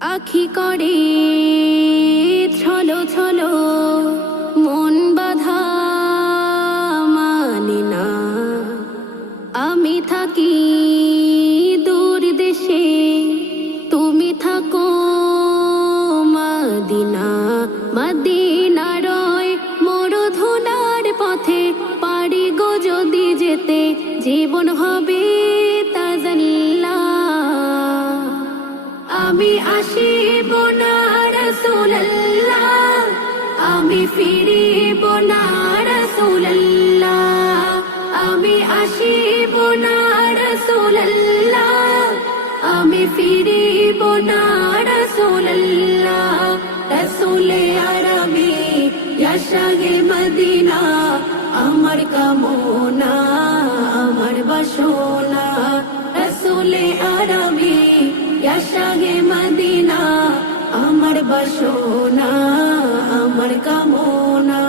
আখি করে। আসিব না রাসূলুল্লাহ। আমি ফিরিব না রাসূলুল্লাহ। আমি আসিব না রাসূলুল্লাহ। আমি ফিরিব না রাসূলুল্লাহ। রাসূলে আরবি ইয়া শাহে মদিনা, আমার কামনা, আমার বাসনা। রসুলে আরবি ইয়া শাহে মদিনা আমার বাসনা আমার কামনা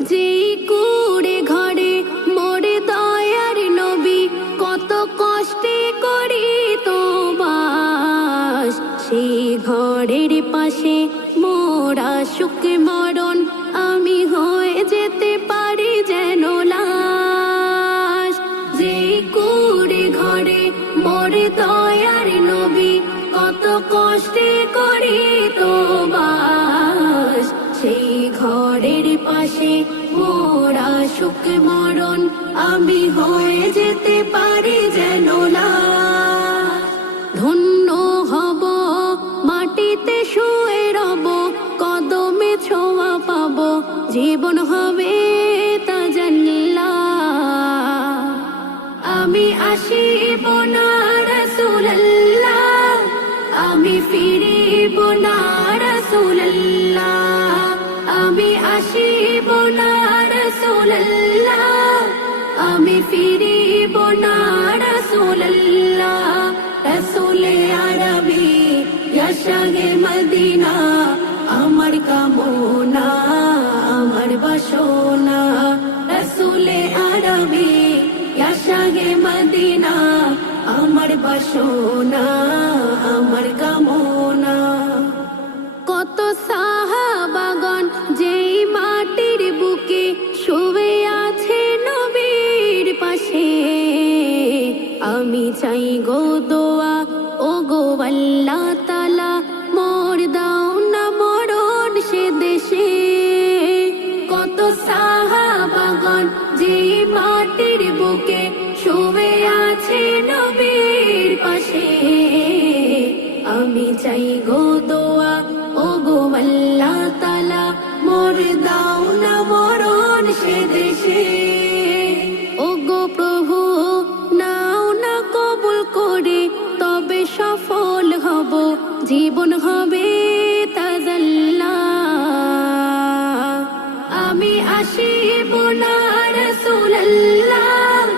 যে কুড়ে ঘরে মোরে দয়ার নবী কত কষ্টে করি তো বাস ঘরের পাশে মোরা সুখ মরণ, আমি হয়ে যেতে পারি সুখ মরণ আমি হয়ে যেতে পারি যেন না। ধন্য হব, মাটিতে শুয়ে রব, কদমে ছোঁয়া পাব, জীবন হবে তাজাল্লা আমি আসিব না রাসূলুল্লাহ, আমি ফিরিব না রাসূলে আরবি শাহে মদিনা আমার কামনা আমার বাসনা রসুলে আরবি শাহে মদিনা আমার বাসনা আমার কামনা আমি চাই গো দোয়া ও গো আল্লাহ তালা। মোর দাও না মরণ সে দেশে। কত সাহাবাগন যে মাটির বুকে শুয়ে আছে নবীর পাশে। আমি চাই গো দোয়া জীবন হবে তাজাল্লা। আমি আসিব না রাসূলুল্লাহ।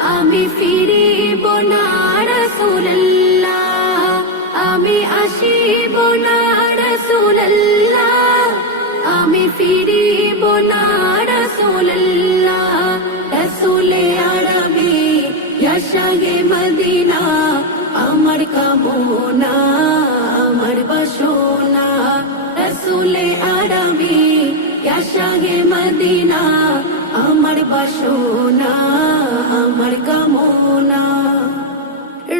আমি ফিরিব না রাসূলুল্লাহ। আমি আসিব না রাসূলুল্লাহ। আমি ফিরিব না রাসূলুল্লাহ। রাসূলে আরবি শাহে মদিনা, আমার কামনা। মদিনা আমার বাসনা, আমার কামনা।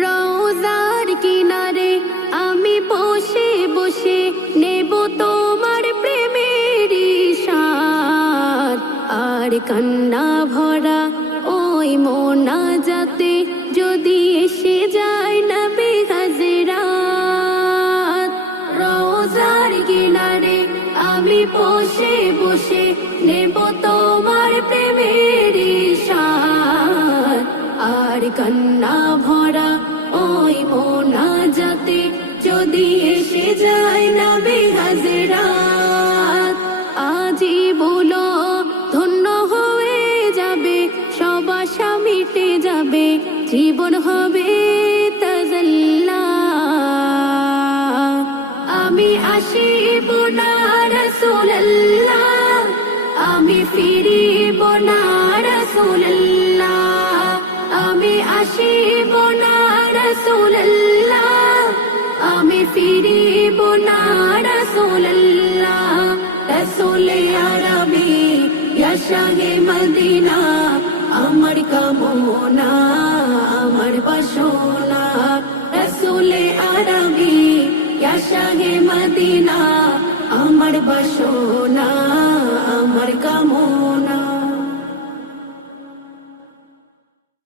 রোজার কিনারে আমি বসে বসে নেব তোমার প্রেমের সাথ আর কান্না ভরা ওই মোনা যাতে যদি এসে যায় না বেহাজেরাত রোজার কিনারে আমি বসে বসে কান্না ভরা, ওই মোনা যাতে যদি এসে যায় না বেহাজেরাত আজি বলো ধন্য হয়ে যাবে, সব আশা মিটে যাবে, জীবন হবে তাজাল্লা। আমি আসিব না রাসূলুল্লাহ, আমি ফিরিব না আসিব না রাসূলুল্লাহ আমি ফিরিব না রসুল্লাহ রসুলে আরবি ইয়াশাহে মদিনা, আমার কামনা, আমার বাসনা। রসুলে আরবি ইয়াশাহে মদিনা, আমার বাসনা